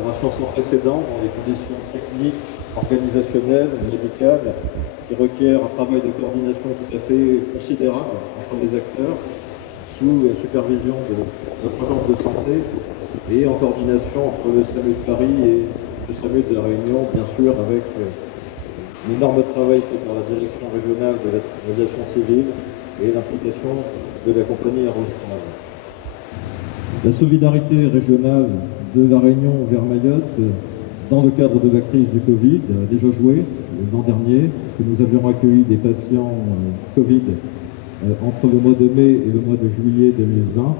Opération sans précédent dans des conditions techniques, organisationnelles, médicales, qui requièrent un travail de coordination tout à fait considérable entre les acteurs, sous la supervision de notre agence de santé et en coordination entre le SAMU de Paris et le SAMU de La Réunion, bien sûr avec l'énorme travail fait par la direction régionale de l'aviation civile et l'implication de la compagnie Aerostral. La solidarité régionale de La Réunion vers Mayotte, dans le cadre de la crise du Covid, a déjà joué l'an dernier, parce que nous avions accueilli des patients Covid entre le mois de mai et le mois de juillet 2020.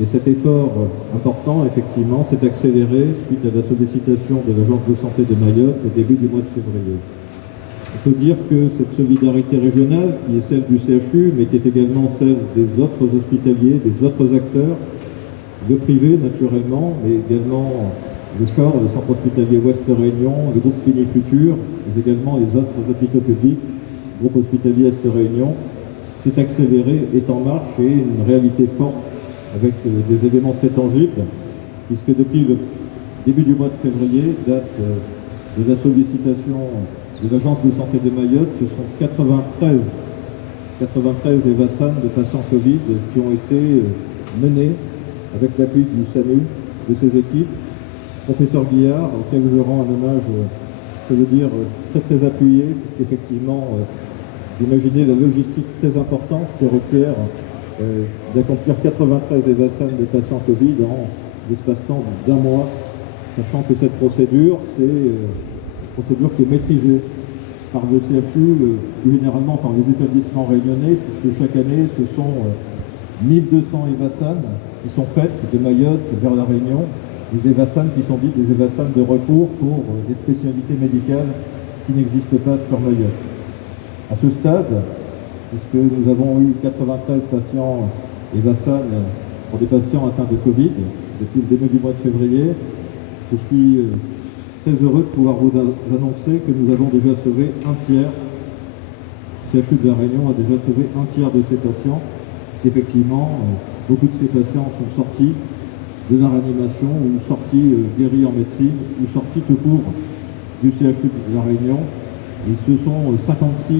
Et cet effort important, effectivement, s'est accéléré suite à la sollicitation de l'Agence de santé de Mayotte au début du mois de février. Il faut dire que cette solidarité régionale, qui est celle du CHU, mais qui est également celle des autres hospitaliers, des autres acteurs, le privé naturellement, mais également le CHOR, le Centre hospitalier Ouest Réunion, le groupe Clinique Futur, mais également les autres hôpitaux publics, groupe hospitalier Est Réunion, s'est accéléré, est en marche et une réalité forte avec des éléments très tangibles, puisque depuis le début du mois de février, date de la sollicitation de l'Agence de santé de Mayotte, ce sont 93 évasans de patients Covid qui ont été menés avec l'appui du SAMU, de ses équipes. Professeur Guillard, auquel je rends un hommage, je veux dire, très appuyé, parce qu'effectivement, vous imaginez la logistique très importante qui requiert d'accomplir 93 évasans de patients Covid en l'espace-temps d'un mois, sachant que cette procédure, c'est une procédure qui est maîtrisée par le CHU, plus généralement par les établissements réunionnais, puisque chaque année, ce sont 1200 évasans qui sont faites de Mayotte vers La Réunion, des évasans qui sont dites des évasans de recours pour des spécialités médicales qui n'existent pas sur Mayotte. À ce stade, puisque nous avons eu 93 patients évasans pour des patients atteints de Covid depuis le début du mois de février, je suis très heureux de pouvoir vous annoncer que nous avons déjà sauvé un tiers. Le CHU de La Réunion a déjà sauvé un tiers de ces patients. Effectivement, beaucoup de ces patients sont sortis de la réanimation ou sortis guéris en médecine ou sortis tout court du CHU de La Réunion. Et ce sont 56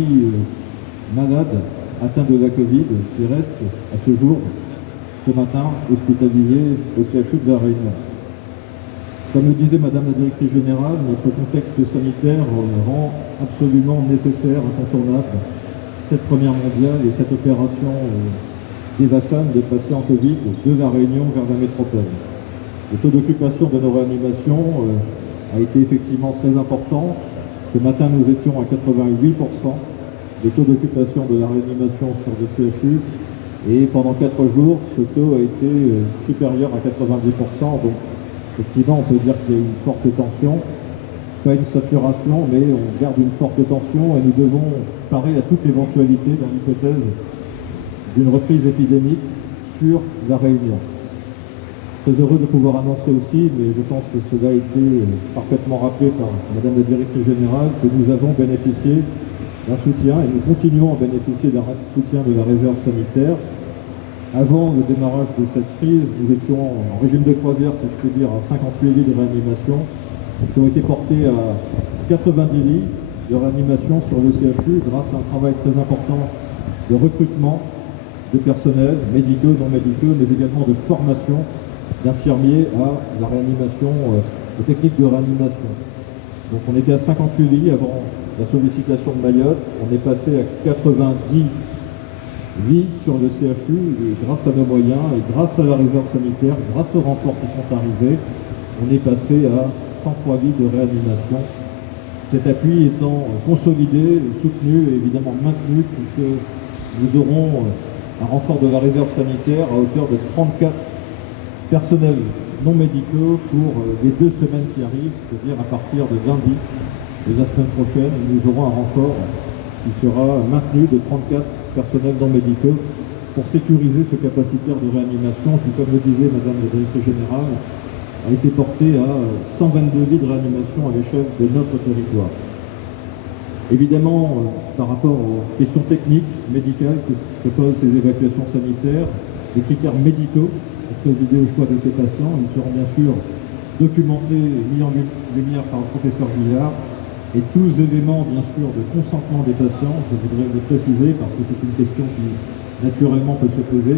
malades atteints de la Covid qui restent à ce jour, ce matin, hospitalisés au CHU de La Réunion. Comme le disait Madame la Directrice Générale, notre contexte sanitaire rend absolument nécessaire, incontournable, cette première mondiale et cette opération d'évasan de patients Covid de La Réunion vers la métropole. Le taux d'occupation de nos réanimations a été effectivement très important. Ce matin, nous étions à 88%. Le taux d'occupation de la réanimation sur le CHU, et pendant 4 jours, ce taux a été supérieur à 90%. Donc, effectivement, on peut dire qu'il y a une forte tension, pas une saturation, mais on garde une forte tension et nous devons parer à toute éventualité dans l'hypothèse d'une reprise épidémique sur La Réunion. Très heureux de pouvoir annoncer aussi, mais je pense que cela a été parfaitement rappelé par Madame la Directrice Générale, que nous avons bénéficié d'un soutien et nous continuons à bénéficier d'un soutien de la réserve sanitaire. Avant le démarrage de cette crise, nous étions en régime de croisière, si je peux dire, à 58 lits de réanimation, qui ont été portés à 90 lits de réanimation sur le CHU grâce à un travail très important de recrutement de personnel, médicaux, non médicaux, mais également de formation d'infirmiers à la réanimation, aux techniques de réanimation. Donc on était à 58 lits avant la sollicitation de Mayotte, on est passé à 90 lits sur le CHU, et grâce à nos moyens, et grâce à la réserve sanitaire, grâce aux renforts qui sont arrivés, on est passé à 103 lits de réanimation. Cet appui étant consolidé, soutenu et évidemment maintenu, puisque nous aurons un renfort de la réserve sanitaire à hauteur de 34 personnels non médicaux pour les 2 semaines qui arrivent, c'est-à-dire à partir de lundi de la semaine prochaine, nous aurons un renfort qui sera maintenu de 34 personnels non médicaux pour sécuriser ce capacitaire de réanimation qui, comme le disait Madame la Directrice Générale, a été porté à 122 lits de réanimation à l'échelle de notre territoire. Évidemment, par rapport aux questions techniques, médicales que posent ces évacuations sanitaires, les critères médicaux pour présider au choix de ces patients, ils seront bien sûr documenté et mis en lumière par le professeur Guillard. Et tous éléments, bien sûr, de consentement des patients, je voudrais le préciser parce que c'est une question qui, naturellement, peut se poser,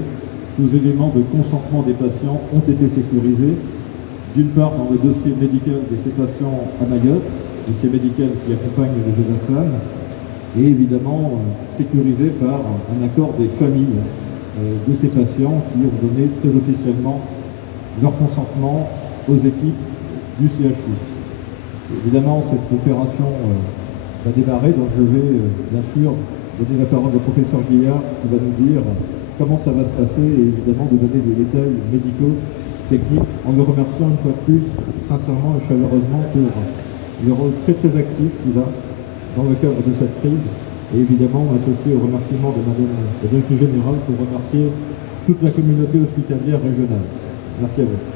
tous éléments de consentement des patients ont été sécurisés, d'une part dans le dossier médical de ces patients à Mayotte, dossier médical qui accompagne les EVASAN, et évidemment sécurisé par un accord des familles de ces patients qui ont donné très officiellement leur consentement aux équipes du CHU. Évidemment, cette opération va démarrer, donc je vais bien sûr donner la parole au professeur Guillard qui va nous dire comment ça va se passer et évidemment de donner des détails médicaux, techniques, en le remerciant une fois de plus, sincèrement et chaleureusement pour le rôle très très actif qu'il a dans le cadre de cette crise et évidemment associé au remerciement de Madame la Directrice Générale pour remercier toute la communauté hospitalière régionale. Merci à vous.